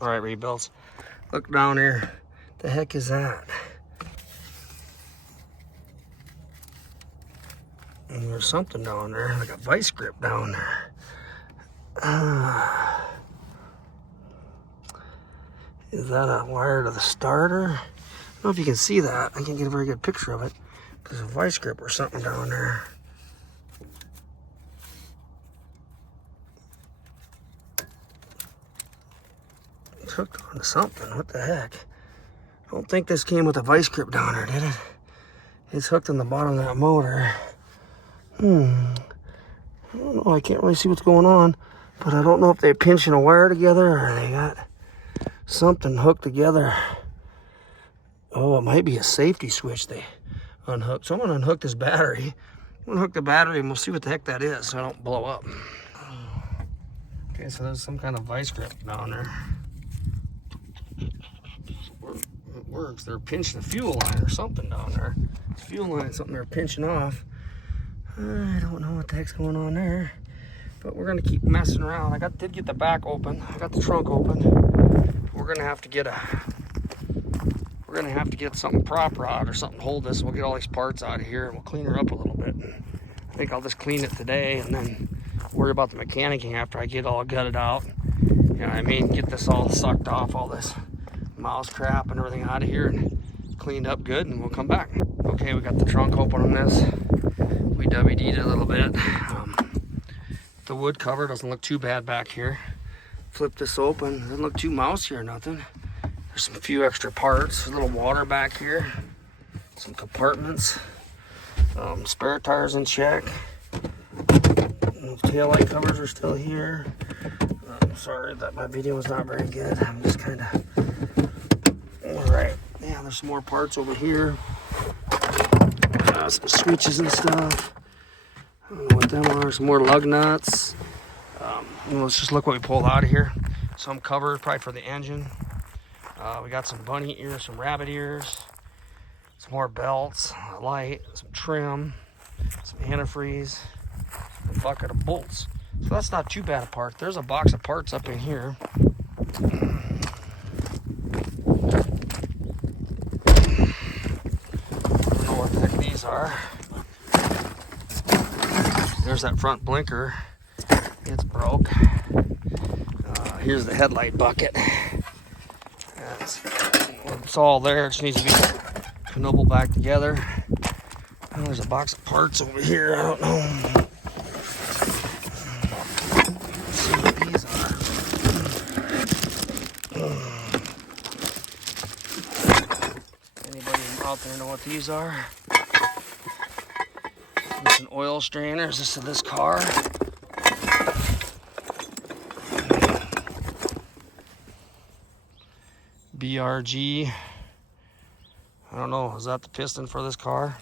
All right, rebuilds. Look down here. The heck is that? And there's something down there, like a vice grip down there. Is that a wire to the starter? I don't know if you can see that. I can't get a very good picture of it. There's a vice grip or something down there. It's hooked onto something. What the heck? I don't think this came with a vice grip down there, did it? It's hooked on the bottom of that motor. I don't know. I can't really see what's going on, but I don't know if they're pinching a wire together or they got something hooked together. Oh, it might be a safety switch they unhooked. So I'm gonna unhook this battery. I'm gonna hook the battery and we'll see what the heck that is so I don't blow up. Okay, so there's some kind of vice grip down there. It works. They're pinching a fuel line or something down there. It's fuel line, something they're pinching off. I don't know what the heck's going on there, but we're gonna keep messing around. I did get the back open. I got the trunk open. We're gonna have to get something prop rod or something to hold this. We'll get all these parts out of here and we'll clean her up a little bit. I think I'll just clean it today and then worry about the mechanicking after I get all gutted out. You know what I mean? Get this all sucked off, all this mouse crap and everything out of here and cleaned up good, and we'll come back. Okay, we got the trunk open on this. We WD'd it a little bit. The wood cover doesn't look too bad back here. Flip this open, doesn't look too mousy or nothing. There's some few extra parts, a little water back here, some compartments, spare tires in check. Tail light covers are still here. Sorry that my video was not very good. I'm just kind of, all right. Yeah, there's some more parts over here. Some switches and stuff. I don't know what them are. Some more lug nuts. Let's just look what we pulled out of here. Some cover, probably for the engine. We got some bunny ears, some rabbit ears, some more belts, a light, some trim, some antifreeze, a bucket of bolts. So that's not too bad a part. There's a box of parts up in here. I don't know what the heck these are. There's that front blinker. It's broke. Here's the headlight bucket. It's all there. It just needs to be knobled back together. Oh, there's a box of parts over here. I don't know. Let's see what these are. Anybody out there know what these are? It's an oil strainer. Is this of this car? BRG. I don't know. Is that the piston for this car?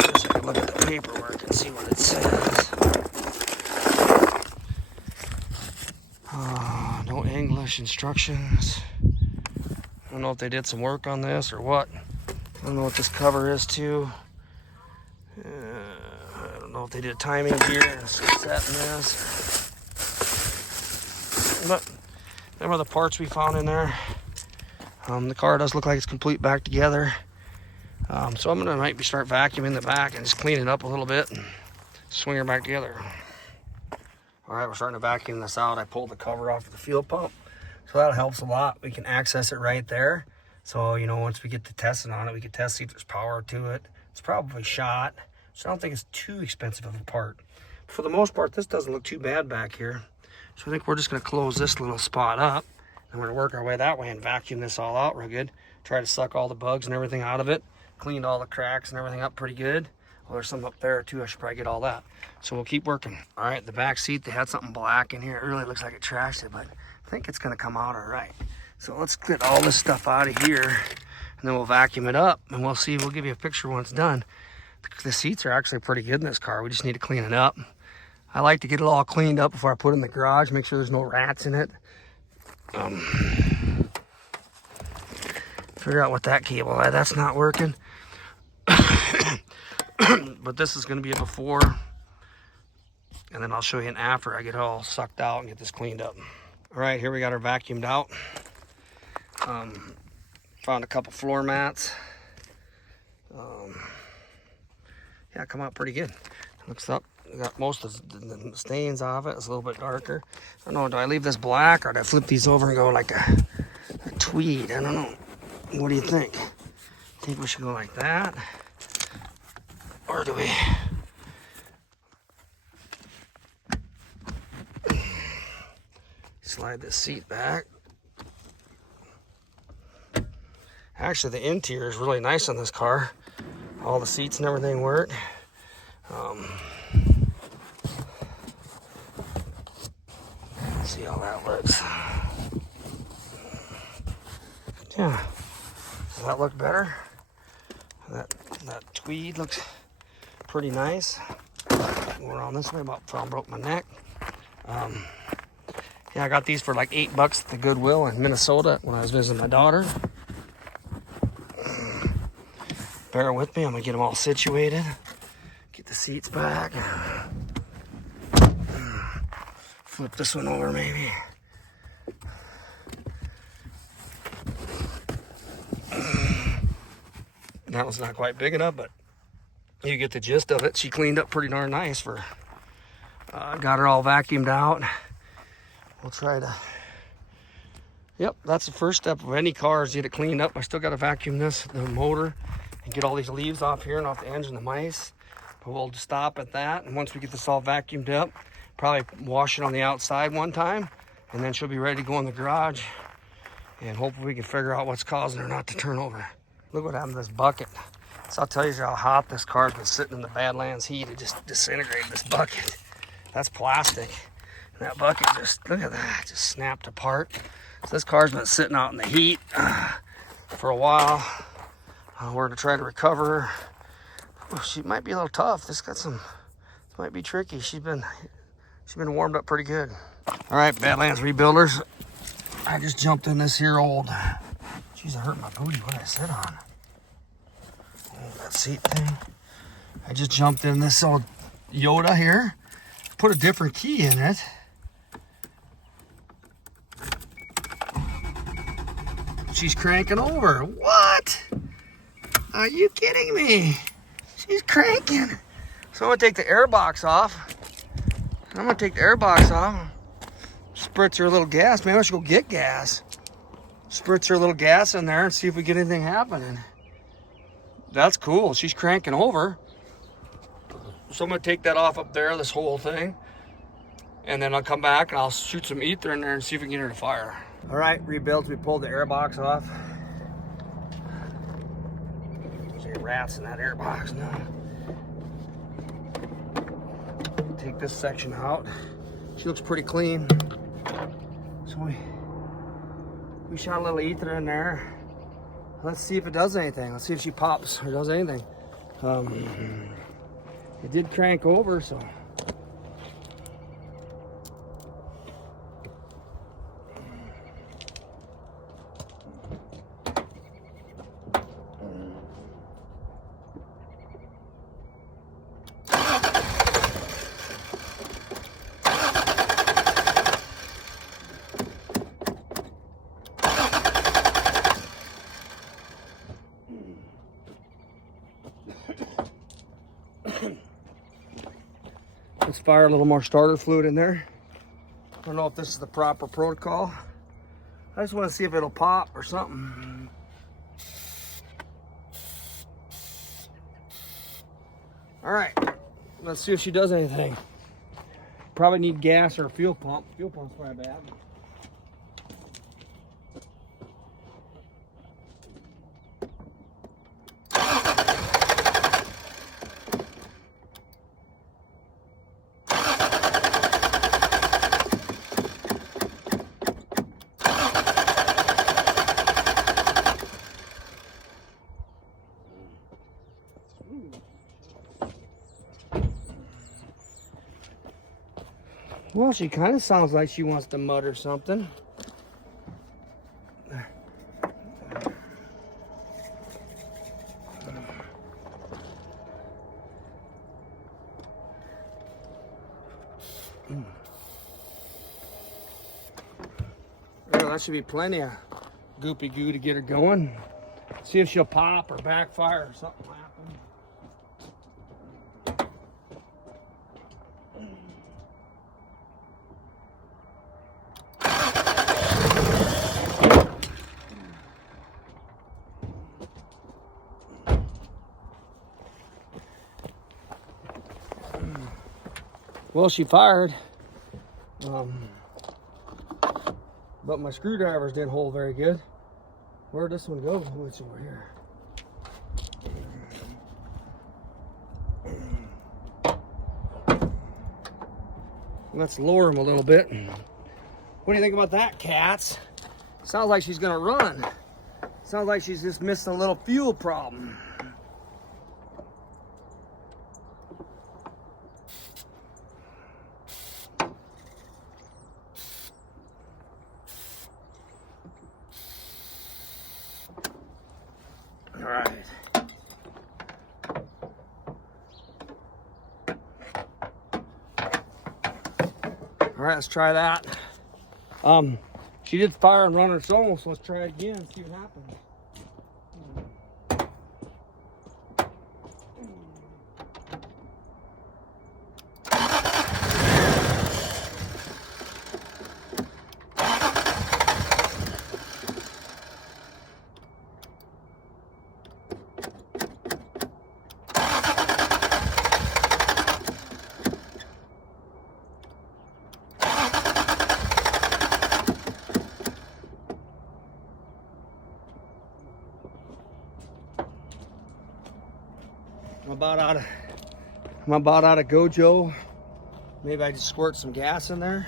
I guess I can look at the paperwork and see what it says. No English instructions. I don't know if they did some work on this or what. I don't know what this cover is too. I don't know if they did timing gear and set in this. But them are the parts we found in there. The car does look like it's complete back together. So I'm gonna maybe start vacuuming the back and just clean it up a little bit and swing her back together. All right, we're starting to vacuum this out. I pulled the cover off of the fuel pump, so that helps a lot. We can access it right there. So, you know, once we get to testing on it, we can test, see if there's power to it. It's probably shot, so I don't think it's too expensive of a part. For the most part, this doesn't look too bad back here. So I think we're just gonna close this little spot up. And we're gonna work our way that way and vacuum this all out real good. Try to suck all the bugs and everything out of it. Cleaned all the cracks and everything up pretty good. Well, there's some up there too. I should probably get all that. So we'll keep working. All right, the back seat, they had something black in here. It really looks like it trashed it, but I think it's gonna come out all right. So let's get all this stuff out of here and then we'll vacuum it up and we'll see, we'll give you a picture when it's done. The seats are actually pretty good in this car. We just need to clean it up. I like to get it all cleaned up before I put it in the garage, make sure there's no rats in it. Figure out what that cable is. That's not working. But this is going to be a before, and then I'll show you an after I get it all sucked out and get this cleaned up. All right, here we got her vacuumed out. Found a couple floor mats. Yeah, come out pretty good. Looks up. Got most of the stains off it. It's a little bit darker. I don't know, do I leave this black or do I flip these over and go like a tweed? I don't know. What do you think? Think we should go like that? Or do we slide this seat back? Actually, the interior is really nice on this car. All the seats and everything work. See how that looks. Yeah, does that look better? That tweed looks pretty nice. Go around this way, about broke my neck. Yeah, I got these for like $8 at the Goodwill in Minnesota when I was visiting my daughter. Bear with me, I'm gonna get them all situated. Get the seats back. Flip this one over maybe. That one's not quite big enough, but you get the gist of it. She cleaned up pretty darn nice for, got her all vacuumed out. We'll try to, yep, that's the first step of any car is get it cleaned up. I still got to vacuum the motor and get all these leaves off here and off the engine, the mice. But we'll just stop at that. And once we get this all vacuumed up, probably wash it on the outside one time, and then she'll be ready to go in the garage. And hopefully we can figure out what's causing her not to turn over. Look what happened to this bucket. So I'll tell you how hot this car's been sitting in the Badlands heat. It just disintegrated this bucket. That's plastic. And that bucket just, look at that, just snapped apart. So this car's been sitting out in the heat for a while. We're gonna try to recover her. Oh, she might be a little tough. This might be tricky. She's been warmed up pretty good. All right, Badlands rebuilders. I just jumped in this here old, jeez, I hurt my booty. What did I sit on? Oh, that seat thing. I just jumped in this old Yoda here. Put a different key in it. She's cranking over. What? Are you kidding me? She's cranking. So I'm gonna take the air box off. Spritz her a little gas. Maybe I should go get gas. Spritz her a little gas in there and see if we get anything happening. That's cool. She's cranking over. So I'm gonna take that off up there, this whole thing. And then I'll come back and I'll shoot some ether in there and see if we can get her to fire. All right, rebuilds, we pulled the air box off. There's rats in that air box now. Take this section out. She looks pretty clean. So we shot a little ether in there. Let's see if it does anything. Let's see if she pops or does anything. It did crank over, so. Let's fire a little more starter fluid in there. I don't know if this is the proper protocol. I just want to see if it'll pop or something. All right, let's see if she does anything. Probably need gas or a fuel pump. Fuel pump's probably bad. Well, she kind of sounds like she wants to mutter something. that should be plenty of goopy goo to get her going. See if she'll pop or backfire or something will happen. Well, she fired, but my screwdrivers didn't hold very good. Where'd this one go? Oh, it's over here. Let's lower him a little bit. What do you think about that, cats? Sounds like she's gonna run. Sounds like she's just missing a little fuel problem. All right. All right, let's try that. She did fire and run her own, so let's try it again, see what happens. I'm about out of Gojo. Maybe I just squirt some gas in there.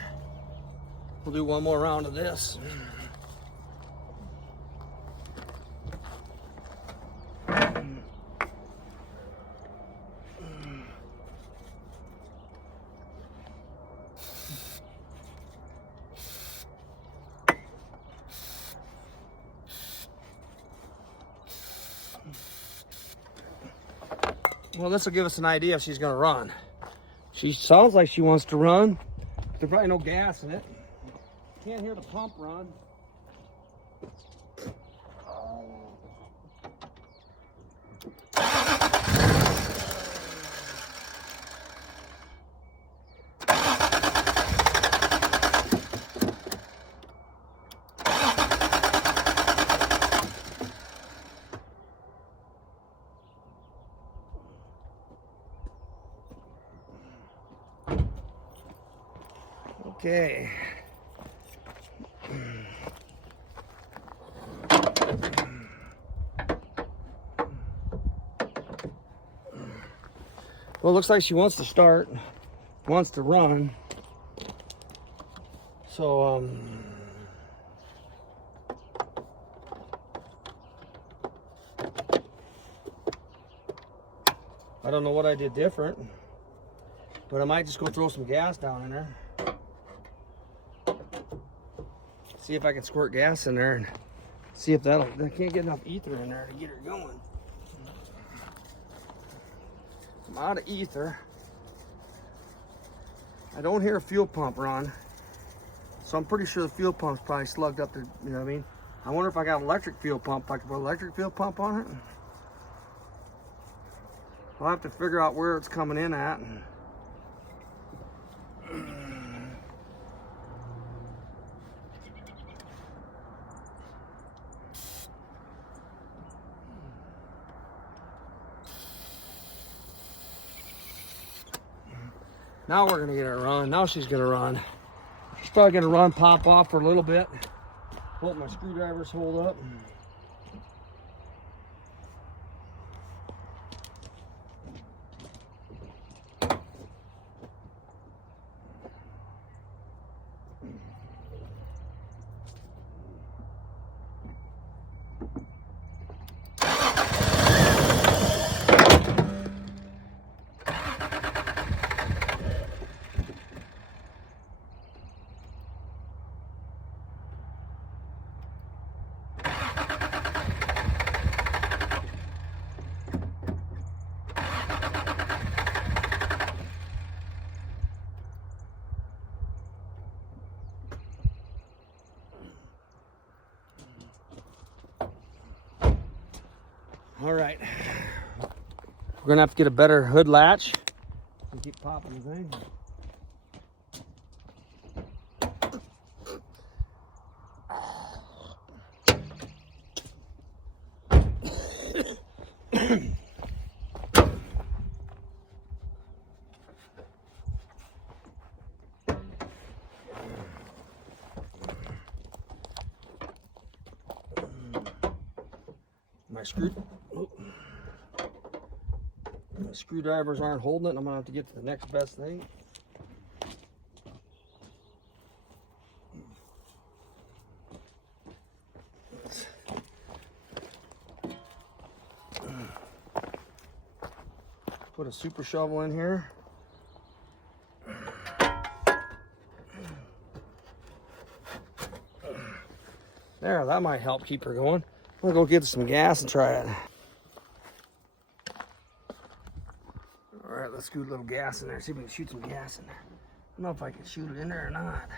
We'll do one more round of this. Well, this will give us an idea if she's gonna run. She sounds like she wants to run. There's probably no gas in it. Can't hear the pump run. Okay. Well, it looks like she wants to start, wants to run. So, I don't know what I did different, but I might just go throw some gas down in there. See if I can squirt gas in there and see if I can't get enough ether in there to get her going. I'm out of ether. I don't hear a fuel pump run, so I'm pretty sure the fuel pump's probably slugged up there, you know what I mean? I wonder if I got an electric fuel pump, if I could put an electric fuel pump on it. I'll have to figure out where it's coming in at. Now we're gonna get her run. Now she's gonna run. She's probably gonna run, pop off for a little bit. Hope my screwdrivers hold up. All right. We're gonna have to get a better hood latch. Keep popping the thing. My screwdrivers aren't holding it. I'm gonna have to get to the next best thing. Put a Supra shovel in here. There, that might help keep her going. I'm gonna go get some gas and try it. All right, let's scoot a little gas in there. See if we can shoot some gas in there. I don't know if I can shoot it in there or not.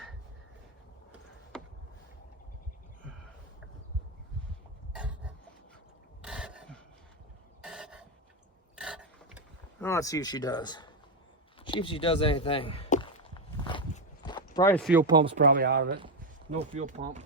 Well, let's see if she does. See if she does anything. Probably fuel pump's probably out of it. No fuel pump.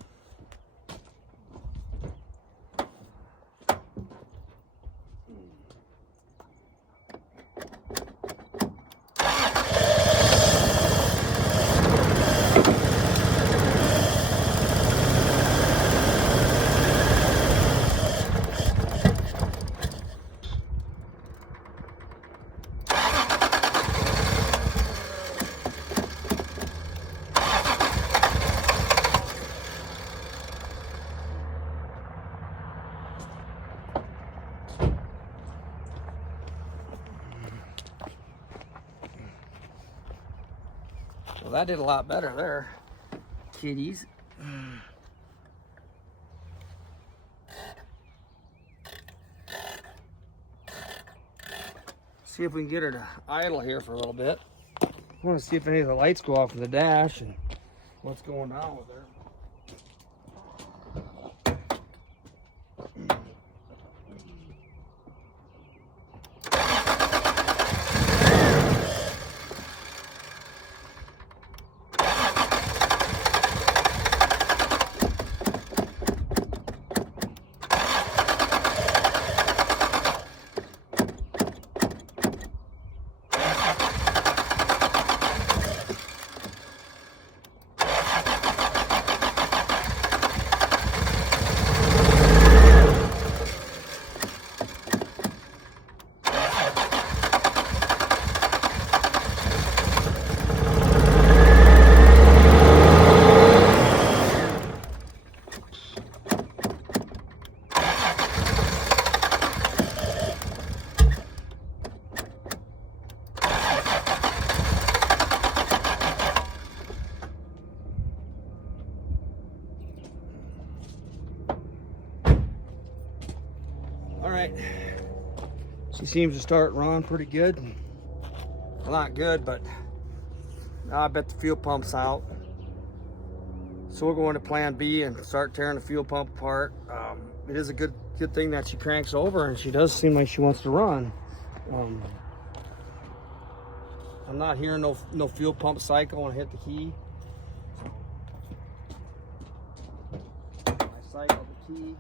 Well, that did a lot better there, kitties. See if we can get her to idle here for a little bit. I want to see if any of the lights go off in the dash and what's going on with her. All right, she seems to start running pretty good. Well, not good, but I bet the fuel pump's out. So we'll go into plan B and start tearing the fuel pump apart. It is a good thing that she cranks over, and she does seem like she wants to run. I'm not hearing no fuel pump cycle when I hit the key. I cycle the key.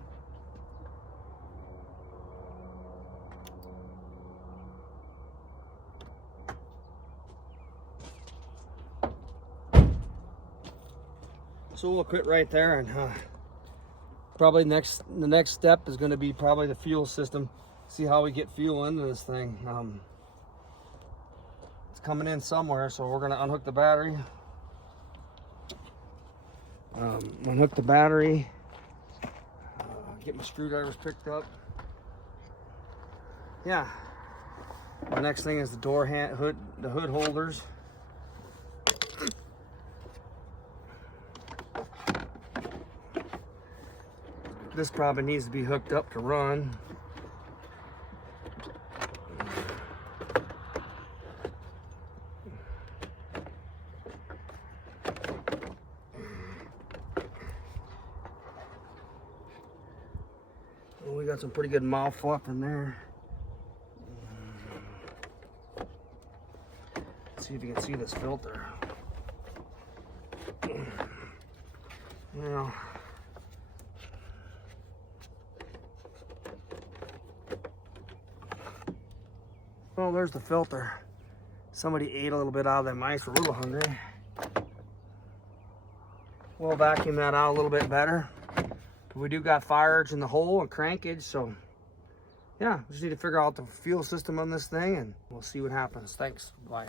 So we'll quit right there, and probably the next step is going to be probably the fuel system. See how we get fuel into this thing. It's coming in somewhere, so we're going to unhook the battery. Unhook the battery. Get my screwdrivers picked up. Yeah. The next thing is the door hood holders. This probably needs to be hooked up to run. Well, we got some pretty good mouth fluff in there. Let's see if you can see this filter. Now, well, there's the filter. Somebody ate a little bit out of them mice. We're a little hungry. We'll vacuum that out a little bit better. But we do got fire urge in the hole and crankage, so yeah, just need to figure out the fuel system on this thing and we'll see what happens. Thanks. Bye.